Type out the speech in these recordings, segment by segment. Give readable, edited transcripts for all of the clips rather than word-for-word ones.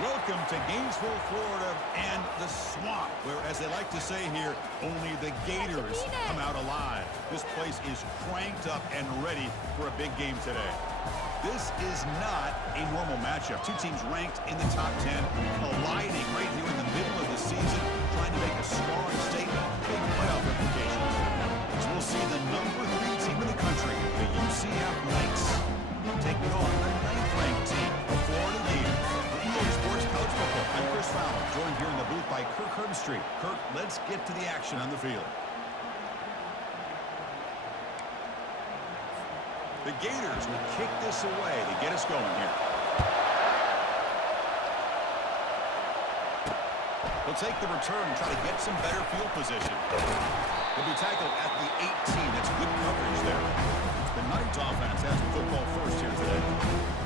Welcome to Gainesville, Florida, and the swamp, where, as they like to say here, only the Gators come out alive. This place is cranked up and ready for a big game today. This is not a normal matchup. Two teams ranked in the top 10, colliding right here in the middle of the season, trying to make a strong statement, big playoff implications. As we'll see the number 3 team in the country, the UCF Knights, taking on the 9th-ranked team, the Florida Gators. Sports College Football. I'm Chris Fowler, joined here in the booth by Kirk Herbstreit. Kirk, let's get to the action on the field. The Gators will kick this away to get us going here. They'll take the return and try to get some better field position. They'll be tackled at the 18. That's good coverage there. The Knights offense has the football first here today.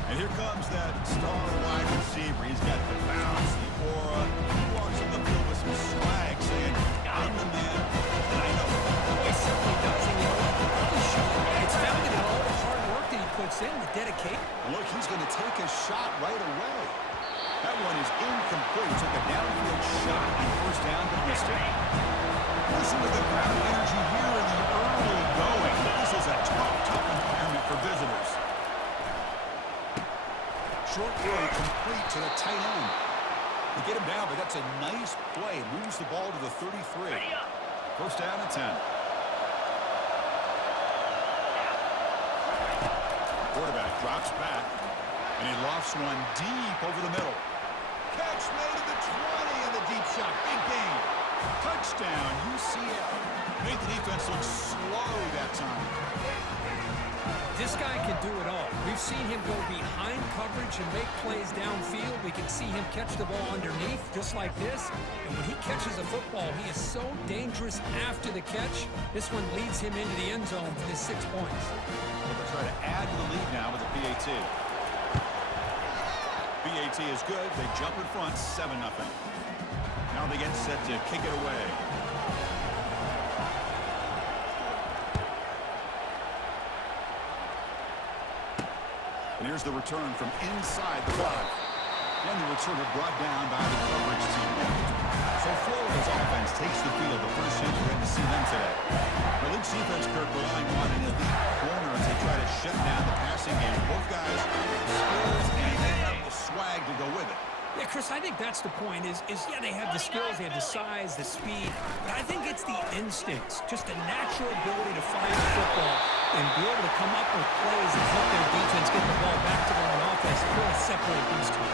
And here comes that star wide receiver. He's got the bounce, the aura. He walks in the field with some swag, saying, I'm the man, and I know it. He certainly does, and you know what? The really showing. It's founded in all the hard work that he puts in, the dedication. Look, he's going to take a shot right away. That one is incomplete. Took a downfield shot on first down, but missed it. Listen to the crowd energy here in the early going. This is a tough environment for visitors. Short throw complete to the tight end. They get him down, but that's a nice play. Moves the ball to the 33. First down and 10. Quarterback drops back, and he lofts one deep over the middle. Catch made at the 20, and the deep shot. Big gain. Touchdown, UCF. Made the defense look slow that time. This guy can do it all. We've seen him go behind coverage and make plays downfield. We can see him catch the ball underneath, just like this. And when he catches a football, he is so dangerous after the catch. This one leads him into the end zone for his 6 points. Well, they'll try to add to the lead now with a PAT. PAT is good. They jump in front, 7-0. Now they get set to kick it away. And here's the return from inside the 5. And the returner brought down by the coverage team. So Florida's offense takes the field. The first chance we're going to see them today. The Lynch defense, Kirk, relying on an elite corner as they try to shut down the passing game. Both guys have skills and they have the swag to go with it. Yeah, Chris, I think that's the point is yeah, they have the skills, they have the size, the speed, but I think it's the instincts, just the natural ability to find the football and be able to come up with plays that help their defense get the ball back to their own offense and really separate these two.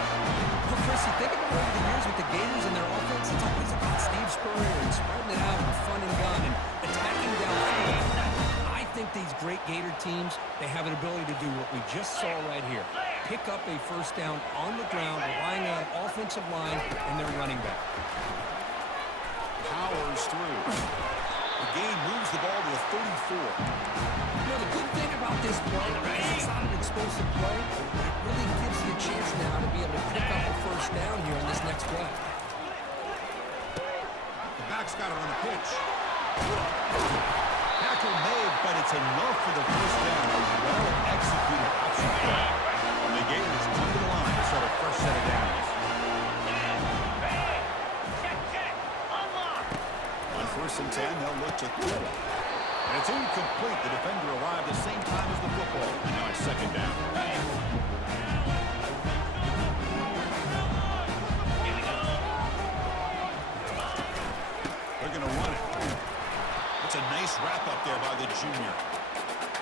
Well, Chris, you think about over the years with the Gators and their offense, it's always about Steve Spurrier and spreading it out and fun and gun and attacking downfield. I think these great Gator teams, they have an ability to do what we just saw right here. Pick up a first down on the ground, relying on offensive line and their running back. Powers through. The game moves the ball to the 34. You know, the good thing about this play is it's not an explosive play, but it really gives you a chance now to be able to pick up a first down here in this next play. The back's got it on the pitch. Tackle made, but it's enough for the first down. A well-executed option play. And the Gators come to the line to start a fresh set of downs. On first and 10, they'll look to throw it. And it's incomplete. The defender arrived the same time as the football. And now it's second down. They're going to run it. It's a nice wrap up there by the junior.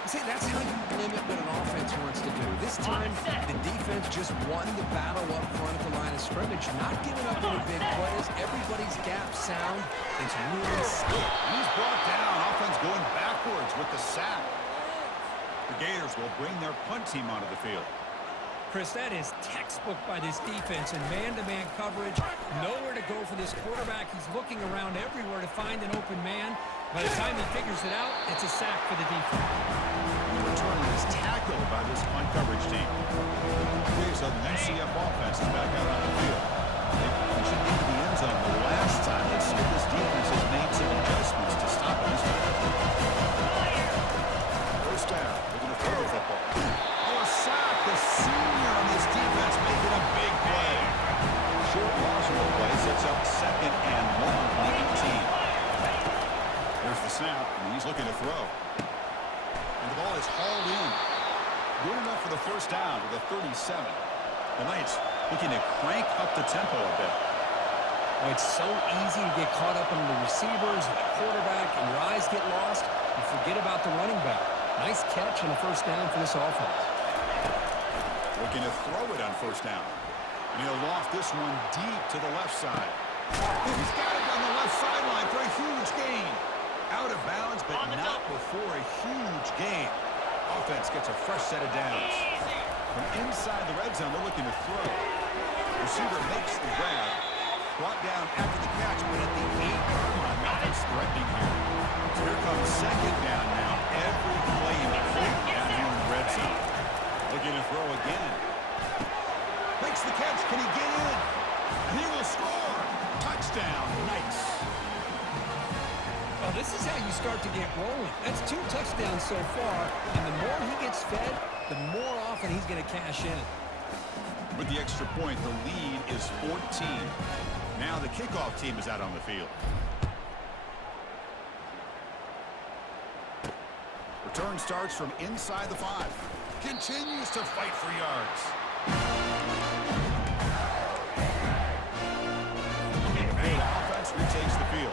See, that's how you limit what an offense wants to do. This time, the defense just won the battle up front at the line of scrimmage, not giving up any big plays. Everybody's gap sound. It's really slick. He's brought down. Offense going backwards with the sack. The Gators will bring their punt team onto the field. Chris, that is textbook by this defense in man-to-man coverage. Nowhere to go for this quarterback. He's looking around everywhere to find an open man. By the time he figures it out, it's a sack for the defense. The returner is tackled by this punt coverage team. Here's a UCF offense is back out on the field. They punched it into the end zone the last time. Let's see if this defense has made some adjustments to stop it this time. First down. They're going to throw the football. Oh, a sack. The senior on this defense making a big play. sets up second and long from the 18. There's the snap, and he's looking to throw. And the ball is hauled in. Good enough for the first down with a 37. The Knights looking to crank up the tempo a bit. Well, it's so easy to get caught up in the receivers and the quarterback, and your eyes get lost. You forget about the running back. Nice catch and a first down for this offense. Looking to throw it on first down. And he'll loft this one deep to the left side. He's got it on the left sideline for a huge gain. Out of bounds, but not before a huge gain. Offense gets a fresh set of downs. From inside the red zone, they're looking to throw. Receiver makes the grab. Brought down after the catch, but at the 8-yard line, nothing's threatening here. So here comes second down now. Every play important down here in the red zone. Looking to throw again. Makes the catch. Can he get in? He will score. Touchdown, Knights. Oh, this is how you start to get rolling. That's 2 touchdowns so far, and the more he gets fed, the more often he's going to cash in. With the extra point, the lead is 14. Now the kickoff team is out on the field. Return starts from inside the 5. Continues to fight for yards. The offense retakes the field.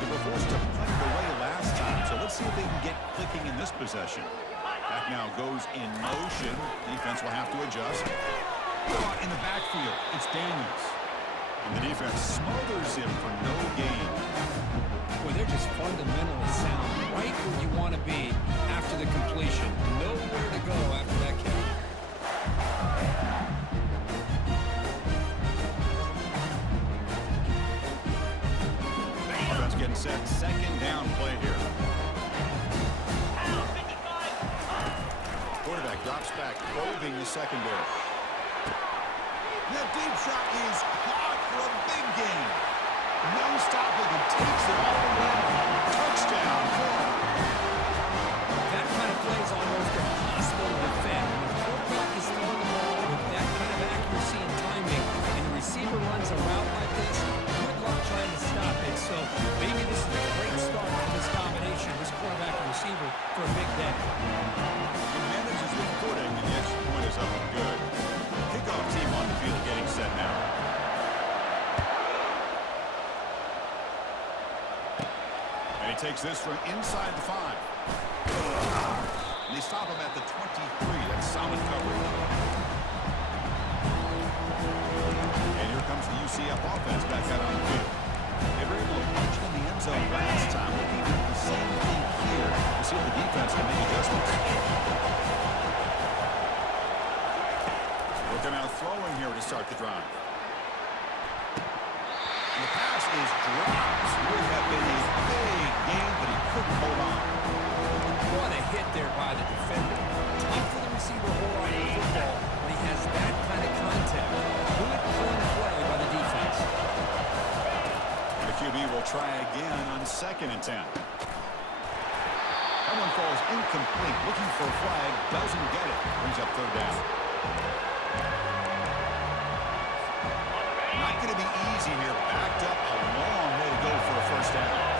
They were forced to punt it away last time, so let's see if they can get clicking in this possession. Back now goes in motion. Defense will have to adjust. Caught in the backfield. It's Daniels. And the defense smothers him for no gain. Boy, they're just fundamentally sound. Right where you want to be after the completion. Nowhere to go after that catch. Offense getting set. Second down play here. Quarterback drops back, probing the secondary. That deep shot is caught for a big gain. No stopping and takes it all the way. Touchdown. That kind of play is almost impossible to defend. When the quarterback is throwing the ball with that kind of accuracy and timing, and the receiver runs a route like this, good luck trying to stop it. So maybe this is a great start for this combination, this quarterback and receiver, for a big day. He manages the footing, and the extra point is up and good. Kickoff team on the field getting set now. And he takes this from inside the 5. And they stop him at the 23. That's solid coverage. And here comes the UCF offense back out on the field. They were able to punch in the end zone last time. Looking at the same thing here to see if the defense can make adjustments. Looking out throwing here to start the drive. And the pass is dropped. Would have been a big game, but he couldn't hold on. What a hit there by the defender. Tough for the receiver to hold on to the football when he has that kind of contact. Good clean play by the defense. And the QB will try again on 2nd and 10. That one falls incomplete. Looking for a flag. Doesn't get it. Brings up 3rd down. Not going to be easy here. Backed up a long way to go for a first down.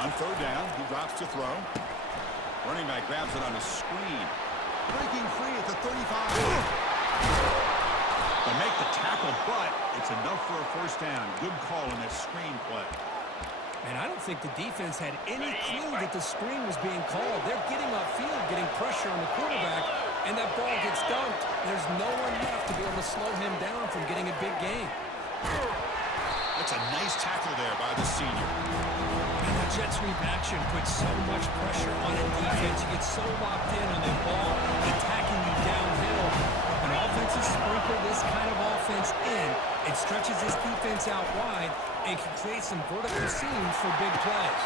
On 3rd down, he drops to throw. Running back grabs it on a screen. Breaking free at the 35. They make the tackle, but it's enough for a first down. Good call in that screen play. And I don't think the defense had any clue that the screen was being called. They're getting upfield, getting pressure on the quarterback, and that ball gets dumped. There's no one left to be able to slow him down from getting a big gain. That's a nice tackle there by the senior. And the jet sweep action puts so much pressure on a defense. You get so locked in on that ball, attacking you downhill. When offenses sprinkle this kind of offense in, it stretches this defense out wide and can create some vertical seams for big plays.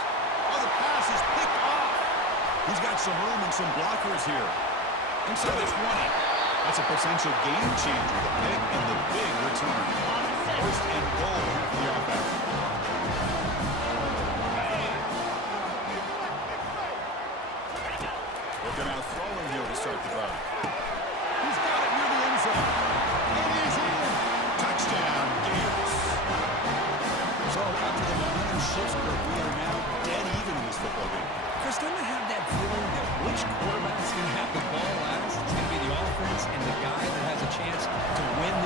Oh, the pass is picked off. He's got some room and some blockers here. Inside the 20. That's a potential game changer. The pick and the big return. 1st and goal for the offense. Looking out throwing here to start the drive. He's got it near the end zone. It is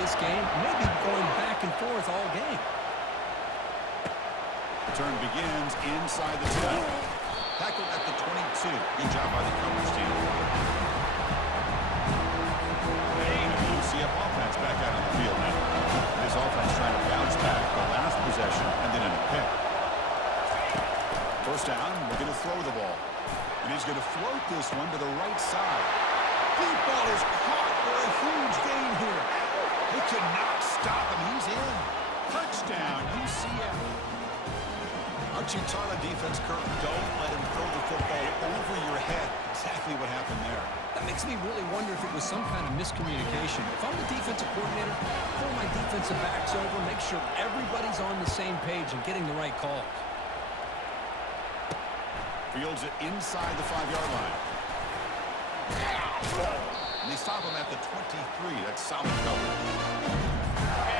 this game, maybe going back and forth all game. The turn begins inside the 10. Tackled at the 22. Good job by the coverage team. And the UCF offense back out on the field now. This offense trying to bounce back the last possession and then in a pick. First down, we're going to throw the ball. And he's going to float this one to the right side. Deep ball is caught for a huge gain here. They cannot stop him. He's in. Touchdown, UCF. Aren't you taught on defense, Kirk? Don't let him throw the football over your head. Exactly what happened there. That makes me really wonder if it was some kind of miscommunication. If I'm the defensive coordinator, pull my defensive backs over, make sure everybody's on the same page and getting the right call. Fields it inside the 5-yard line. And they stop him at the 23. That's solid coverage.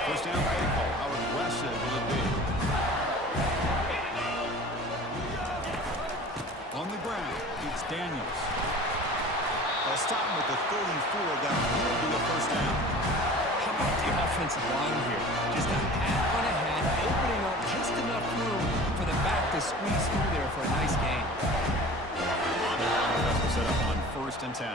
First down by a call. How aggressive will it be? On the ground, it's Daniels. They'll stop him at the 34. That will be a first down. How about the offensive line here? Just a hat on a hat, opening up just enough room for the back to squeeze through there for a nice gain. Offense will set up on 1st and 10.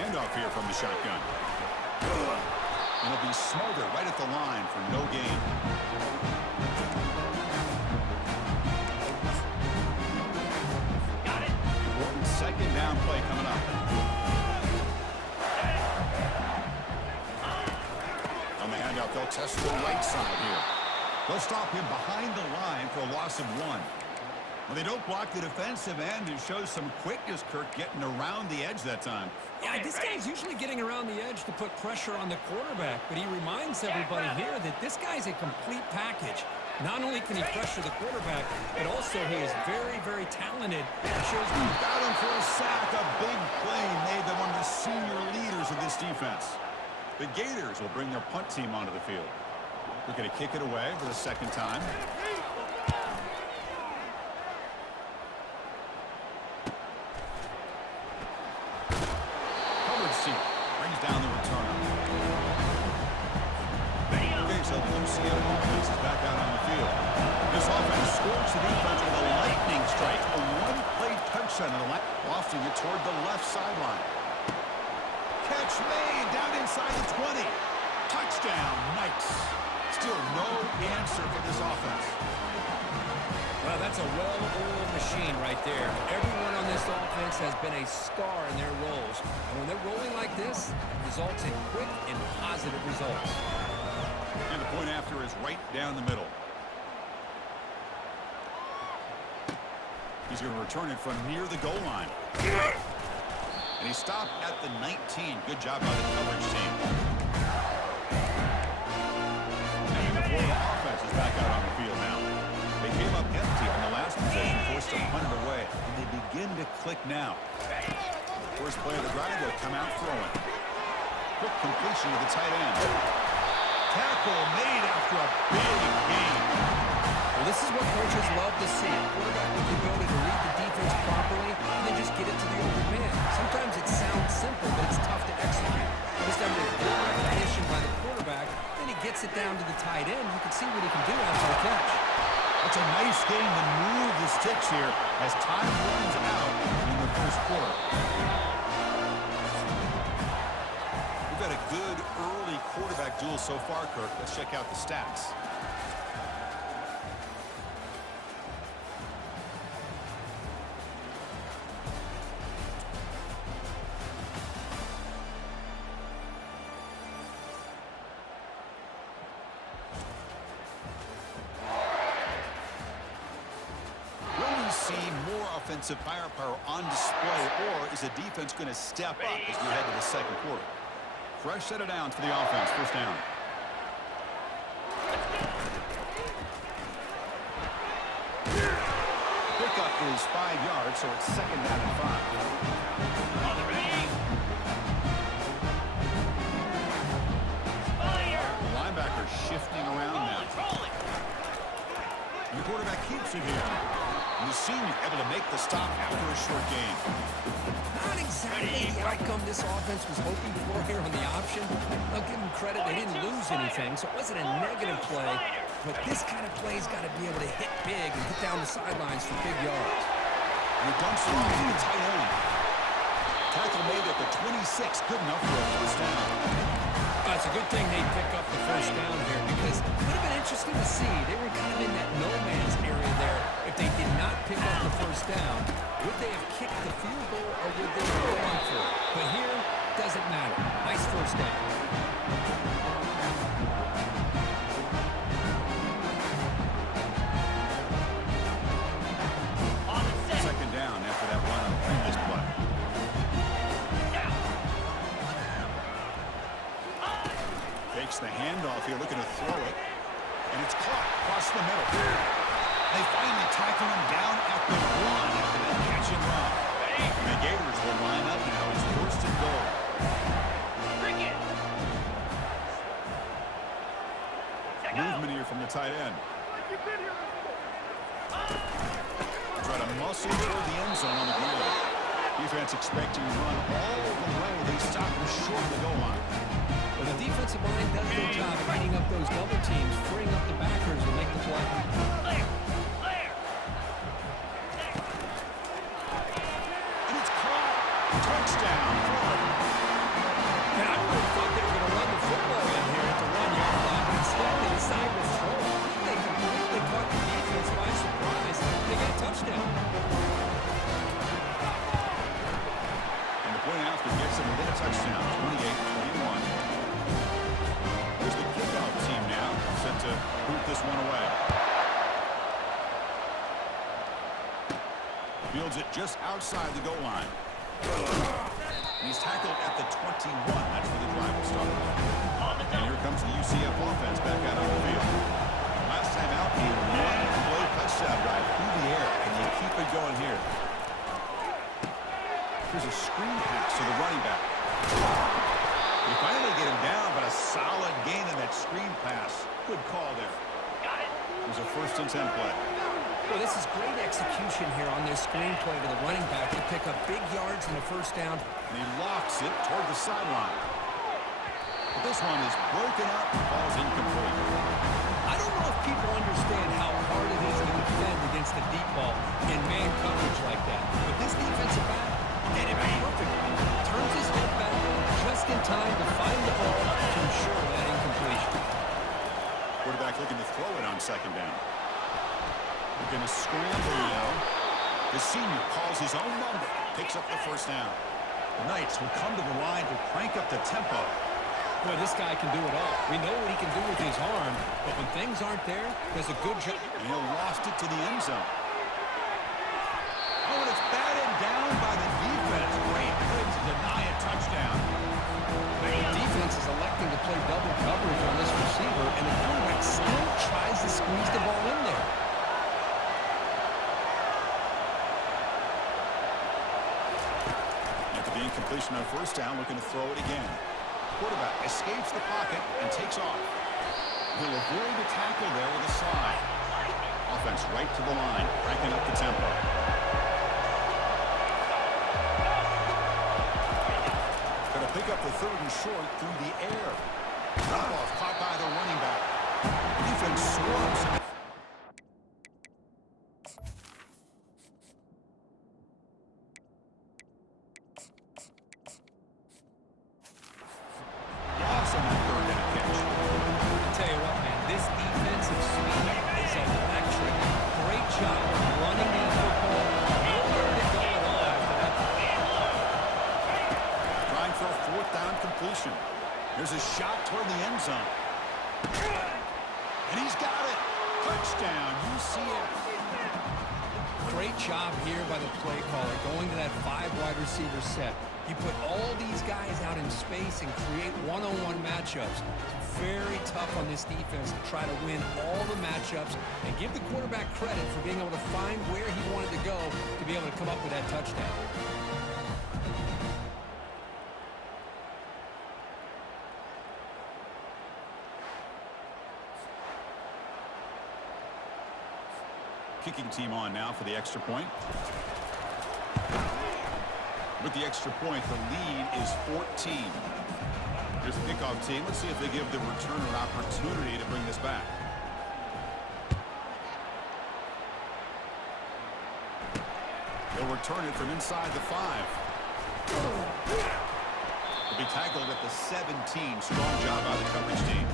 Handoff here from the shotgun. And it'll be Smolder right at the line for no gain. Important second down play coming up. On the handoff, they'll test the right side here. They'll stop him behind the line for a loss of 1. Well, they don't block the defensive end. It shows some quickness, Kirk, getting around the edge that time. Yeah, this guy's usually getting around the edge to put pressure on the quarterback, but he reminds everybody here that this guy's a complete package. Not only can he pressure the quarterback, but also he is very, very talented. It shows me. Got him for a sack. A big play made them one of the senior leaders of this defense. The Gators will bring their punt team onto the field. They're going to kick it away for the second time. Brings down the return. Okay, so the UCF offense is back out on the field. This offense scores the defense with a lightning strike. A one-play touchdown on the left, lofting it toward the left sideline. Catch made down inside the 20. Touchdown, Knights. Still no answer for this offense. Well, that's a well-oiled machine right there. Everyone on this offense has been a star in their roles. And when they're rolling like this, it results in quick and positive results. And the point after is right down the middle. He's going to return it from near the goal line. And he stopped at the 19. Good job by the coverage team. And the Florida offense is back out on the field now. They came up empty on the last possession, forced to punt it away. And they begin to click now. First play of the drive, they'll come out throwing. Quick completion to the tight end. Tackle made after a big gain. Well, this is what coaches love to see. A quarterback with the ability to read the defense properly and then just get it to the open man. Sometimes it sounds simple, but it's tough to execute. This time with good recognition by the quarterback, then he gets it down to the tight end. You can see what he can do after the catch. That's a nice game to move the sticks here as time runs out in the first quarter. We've got a good early quarterback duel so far, Kirk. Let's check out the stats. Offensive firepower on display, or is the defense going to step up as we head to the second quarter? Fresh set of downs for the offense. First down. Pickup is 5 yards, so it's second down and 5. The linebacker shifting around now. And the quarterback keeps it here. And the senior able to make the stop after a short game. Not exactly this offense was hoping for here on the option. I'll give them credit. They didn't lose anything, so it wasn't a negative play. But this kind of play's got to be able to hit big and get down the sidelines for big yards. And he dumps it off to the tight end. Tackle made at the 26. Good enough for a first down. It's a good thing they pick up the first down here because it would have been interesting to see. They were kind of in that no-man's area there. If they did not pick up the first down, would they have kicked the field goal or would they have gone for it? But here, doesn't matter. Nice first down. Second down after that run on the previous play. Fakes the handoff here, looking to throw it. And it's caught across the middle. They finally tackle him down at the 1 after that catch and run. The Gators will line up now. It's first and goal. Movement here from the tight end. Try to muscle toward the end zone on the ground. Defense expecting to run all the way. They stop him short of the goal line. Well, the defensive line does their job lining up those double teams, freeing up the backers to make the play. And it's caught. Touchdown, Florida. And I would have thought they were going to run the football in here at the 1-yard line, but instead they decided to throw it. They completely caught the defense by surprise. They got a touchdown. And the point after gets him with a touchdown, 28-21. Here's the kickoff team now, set to boot this one away. Fields it just outside the goal line. And he's tackled at the 21. That's where the drive will start. And here comes the UCF offense back out on the field. Last time out, a one-play touchdown drive through the air. Can you keep it going here? Here's a screen pass to the running back. They finally get him down, but a solid gain in that screen pass. Good call there. Here's a 1st and 10 play. Well, this is great execution here on this screen play to the running back to pick up big yards and a first down. And he locks it toward the sideline. But this one is broken up and falls incomplete. I don't know if people understand how hard it is to defend against the deep ball in man coverage like that. But this defensive back did it perfectly. Turns his head back just in time to find the ball to ensure that incompletion. Quarterback looking to throw it on second down. They're going to scramble now. The senior calls his own number. Picks up the first down. The Knights will come to the line to crank up the tempo. Boy, this guy can do it all. We know what he can do with his arm, but when things aren't there, does a good job. And he'll loft it to the end zone. Oh, and it's batted down by the defense. Great play to deny a touchdown. The defense is electing to play double coverage on this receiver, and the quarterback still tries to squeeze the ball in there. After the incompletion on first down, looking to throw it again. Quarterback escapes the pocket and takes off. He'll avoid the tackle there with a slide. Offense right to the line, cranking up the tempo. Going to pick up the 3rd and short through the air. Drop off caught by the running back. The defense swarms. There's a shot toward the end zone. And he's got it. Touchdown, UCF. Great job here by the play caller, going to that 5 wide receiver set. You put all these guys out in space and create one-on-one matchups. It's very tough on this defense to try to win all the matchups and give the quarterback credit for being able to find where he wanted to go to be able to come up with that touchdown. Kicking team on now for the extra point. With the extra point, the lead is 14. Here's the kickoff team. Let's see if they give the returner an opportunity to bring this back. They'll return it from inside the 5. They'll be tackled at the 17. Strong job by the coverage team.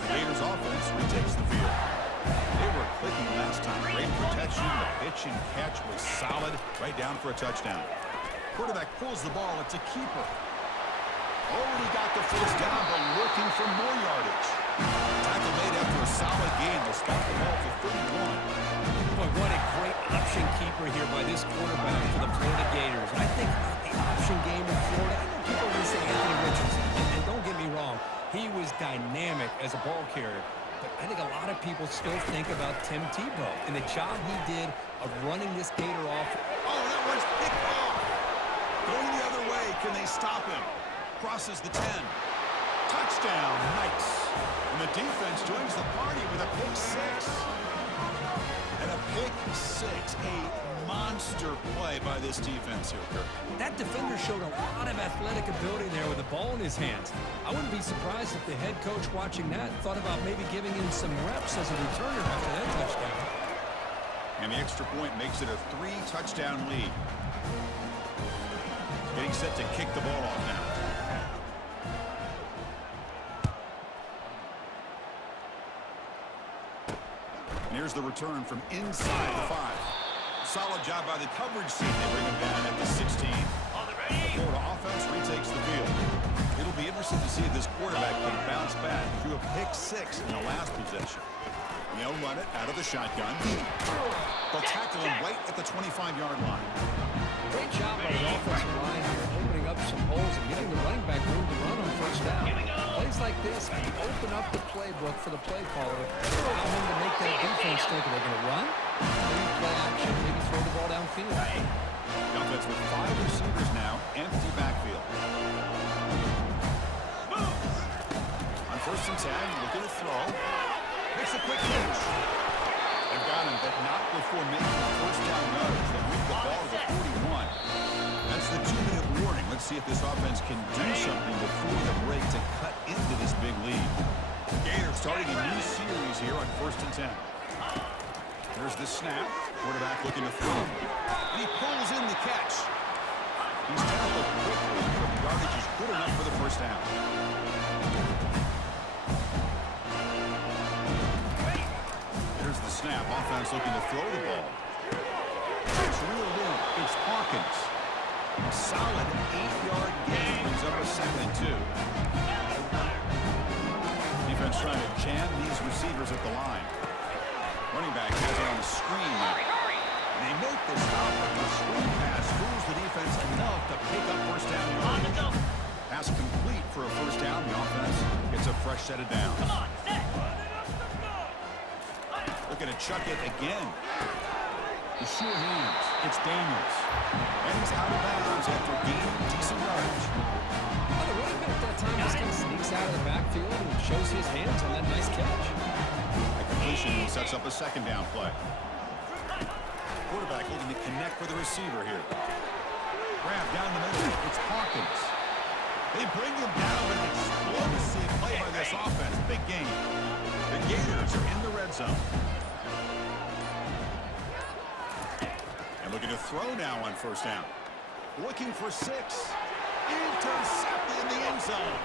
The Gators offense retakes the field. They were clicking last time. Great protection. The pitch and catch was solid. Right down for a touchdown. Quarterback pulls the ball. It's a keeper. Already got the first down, but looking for more yardage. Tackle made after a solid gain. They'll spot the ball for 31. Boy, what a great option keeper here by this quarterback for the Florida Gators. I think about the option game in Florida. I know people are going to say Anthony Richardson, and don't get me wrong, he was dynamic as a ball carrier. But I think a lot of people still think about Tim Tebow and the job he did of running this Gator off. Oh, that one's picked off. Going the other way. Can they stop him? Crosses the 10. Touchdown, Knights. And the defense joins the party with a pick 6. And a pick 6. A monster play by this defense here, Kirk. That defender showed a lot of athletic ability there with the ball in his hands. I wouldn't be surprised if the head coach watching that thought about maybe giving him some reps as a returner after that touchdown. And the extra point makes it a 3-touchdown lead. Getting set to kick the ball off now. And here's the return from inside the 5. Solid job by the coverage team. They bring him down at the 16. The Florida offense retakes the field. It'll be interesting to see if this quarterback can bounce back through a pick 6 in the last possession. And they'll run it out of the shotgun. They'll tackle him right at the 25-yard line. Great job by the offensive line here, opening up some holes and getting the running back room to run on first down. Plays like this can open up the playbook for the play caller, allow him to make that defense think they're going to run, maybe play action, maybe throw the ball downfield. The offense with 5 receivers now, empty backfield. On first and 10, looking to throw. Makes a quick catch. They've got him, but not before making the first down yards. They move the ball to the 41. That's the 2-minute warning. Let's see if this offense can do something before the break to cut into this big lead. Gators starting a new series here on first and 10. There's the snap. Quarterback looking to throw. And he pulls in the catch. He's tackled quickly, but the yardage is good enough for the first down. There's the snap. Offense looking to throw the ball. It's reeled in. It's Hawkins. Solid 8-yard gain. He's up a 2nd and 2. Defense trying to jam these receivers at the line. Running back has it on the screen now. And they make the stop, but the screen pass fools the defense enough to pick up first down yardage. Pass complete for a first down. The offense gets a fresh set of downs. Looking to chuck it again. The sure hands. It's Daniels. And he's out of bounds after gaining decent yardage. Well, the running back that time just kind of sneaks out of the backfield and shows his hands on that nice catch. A completion sets up a 2nd down play. Quarterback looking to connect with the receiver here. Grab down the middle. It's Hawkins. They bring him down with an explosive play by this offense. Big game. The Gators are in the red zone. And looking to throw now on first down. Looking for 6. Intercepted in the end zone.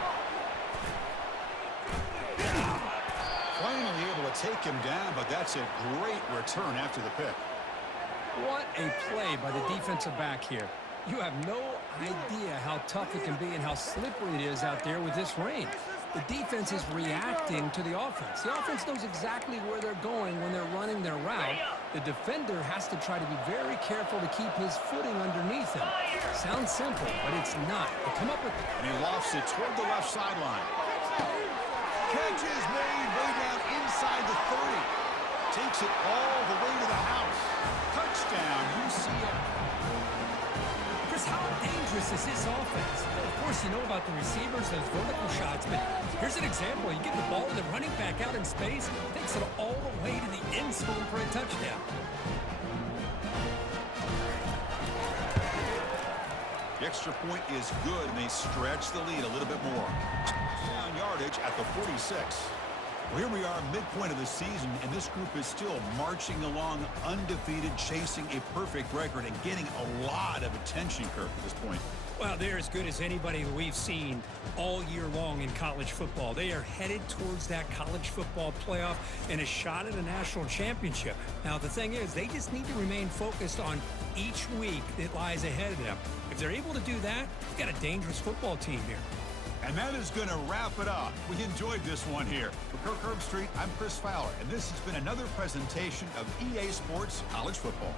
Finally able to take him down, but that's a great return after the pick. What a play by the defensive back here. You have no idea how tough it can be and how slippery it is out there with this rain. The defense is reacting to the offense. The offense knows exactly where they're going when they're running their route. The defender has to try to be very careful to keep his footing underneath him. Sounds simple, but it's not. They come up with it. And he lofts it toward the left sideline. Catch is made way down inside the 30. Takes it all the way to the house. Touchdown, UCF. Chris, how dangerous is this offense? Of course, you know about the receivers, those vertical shots, but here's an example. You get the ball to the running back out in space, takes it all the way to the end zone for a touchdown. The extra point is good, and they stretch the lead a little bit more. Down yardage at the 46. Well, here we are, midpoint of the season, and this group is still marching along undefeated, chasing a perfect record, and getting a lot of attention, Kirk, at this point. Well, they're as good as anybody that we've seen all year long in college football. They are headed towards that college football playoff and a shot at a national championship. Now, the thing is, they just need to remain focused on each week that lies ahead of them. If they're able to do that, they've got a dangerous football team here. And that is going to wrap it up. We enjoyed this one here. For Kirk Herbstreit, I'm Chris Fowler, and this has been another presentation of EA Sports College Football.